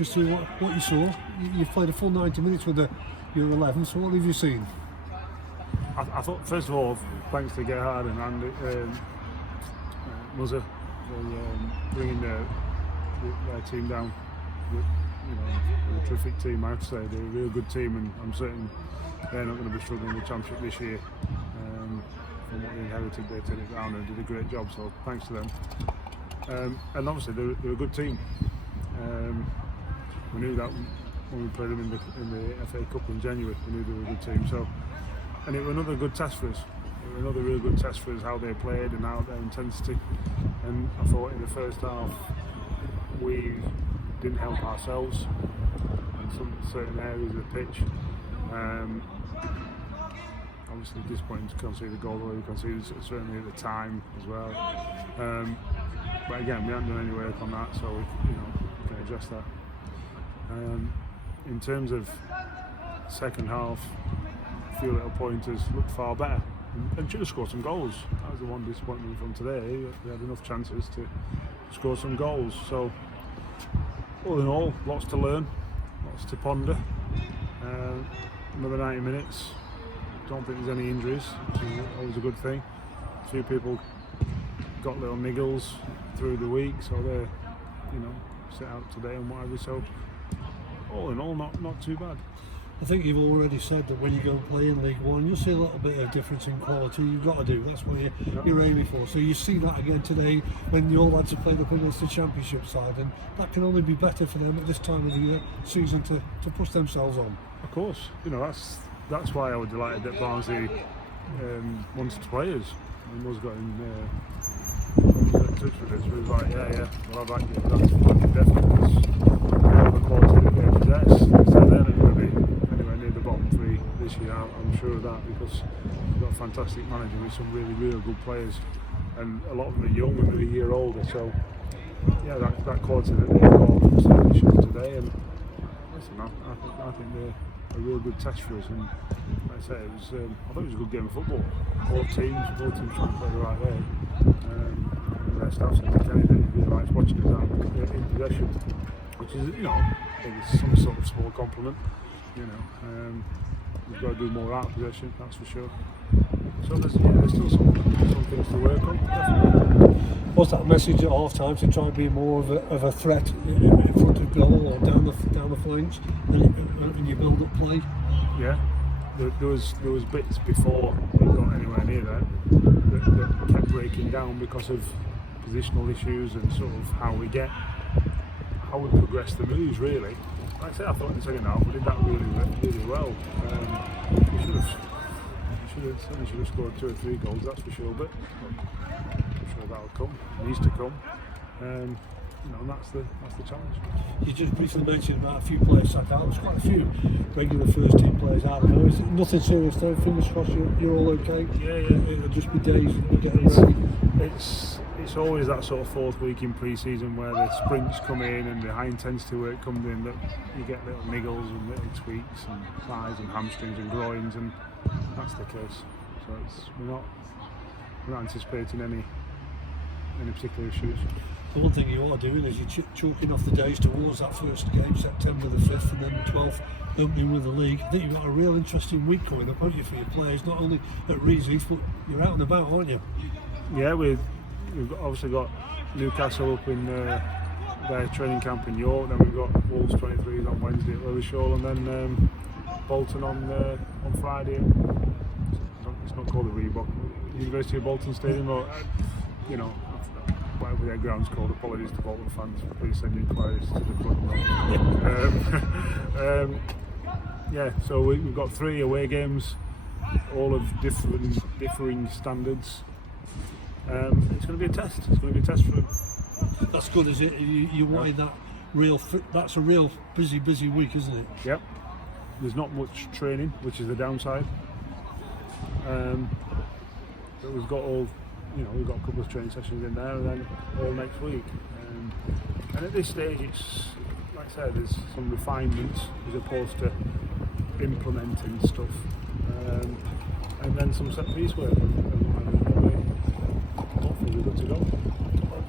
Gresty, what you saw. You've played a full 90 minutes with your 11, so what have you seen? I thought, first of all, thanks to Gerhard and Andy, Muzzer for bringing their team down. They're a terrific team, I have to say. They're a real good team, and I'm certain they're not going to be struggling with the championship this year. From what they inherited, they turned it around and did a great job, so thanks to them. And obviously they're a good team. We knew that when we played them in the FA Cup in January. We knew they were a good team. So, and it was another good test for us. It was another real good test for us, how they played and how their intensity. And I thought in the first half we didn't help ourselves in some certain areas of the pitch. Obviously disappointing to concede a goal the way we conceded, certainly at the time as well. But again, we haven't done any work on that, so we can address that. In terms of second half, a few little pointers looked far better and should have scored some goals. That was the one disappointment from today. We had enough chances to score some goals. So all in all, lots to learn, lots to ponder. Another 90 minutes. Don't think there's any injuries, which is always a good thing. A few people got little niggles through the week, so they're set out today and whatever. So all in all, not too bad. I think you've already said that when you go and play in League One, you'll see a little bit of difference in quality. You've got to do. That's what you're aiming for. So you see that again today when your lads have played up against the Championship side, and that can only be better for them at this time of the year, season to push themselves on. Of course, that's why I was delighted that Barnsley wanted to play us. And was got in touch with us. We was like, well, I'd like you. That's fucking definite. Because the quality that they possess, so they're not going to be anywhere near the bottom three this year. I'm sure of that, because we've got a fantastic manager with some really, really good players, and a lot of them are young and they're a year older. So yeah, that quality that they've got certainly shows today. And listen, I think they're a real good test for us, and like I say, I thought it was a good game of football. All teams trying to play the right way. The rest of us, anything really likes watching us out in possession, which is, I think it's some sort of small compliment. We've got to do more out of possession, that's for sure. So there's still some things to work on, definitely. What's that message at half time, to try and be more of a threat in front of goal or down the flanks in your build up play? Yeah, there was bits before we got anywhere near there that kept breaking down because of positional issues and sort of how we progress the moves, really. Like I said, I thought in the second half we did that really well. We should have scored 2 or 3 goals, that's for sure, but I'm sure that'll come, it needs to come. And that's the challenge. You just briefly mentioned about a few players sat out. There's quite a few regular first team players out there. Is it nothing serious though? Fingers crossed you're all okay? Yeah. It'll just be days getting ready. It's always that sort of 4th week in pre-season where the sprints come in and the high intensity work comes in, that you get little niggles and little tweaks and thighs and hamstrings and groins, and that's the case. So we're not anticipating any particular issues. The one thing you are doing is you're chalking off the days towards that first game, September the 5th, and then the 12th, opening with the league. I think you've got a real interesting week coming up, haven't you, for your players, not only at Reese's, but you're out and about, aren't you? Yeah, we've obviously got Newcastle up in their training camp in York, then we've got Wolves 23s on Wednesday at Lillishall, and then Bolton on Friday. It's not called the Reebok, University of Bolton Stadium, or whatever their ground's called. Apologies to Bolton fans, please send inquiries to the club. So we've got 3 away games, all of differing standards. It's going to be a test. It's going to be a test for them. That's good, is it? You wanted that that's a real busy week, isn't it? Yep. There's not much training, which is the downside. But we've got we've got a couple of training sessions in there, and then all next week. And at this stage, it's like I said, there's some refinements as opposed to implementing stuff, and then some set piece work. And hopefully we're good to go.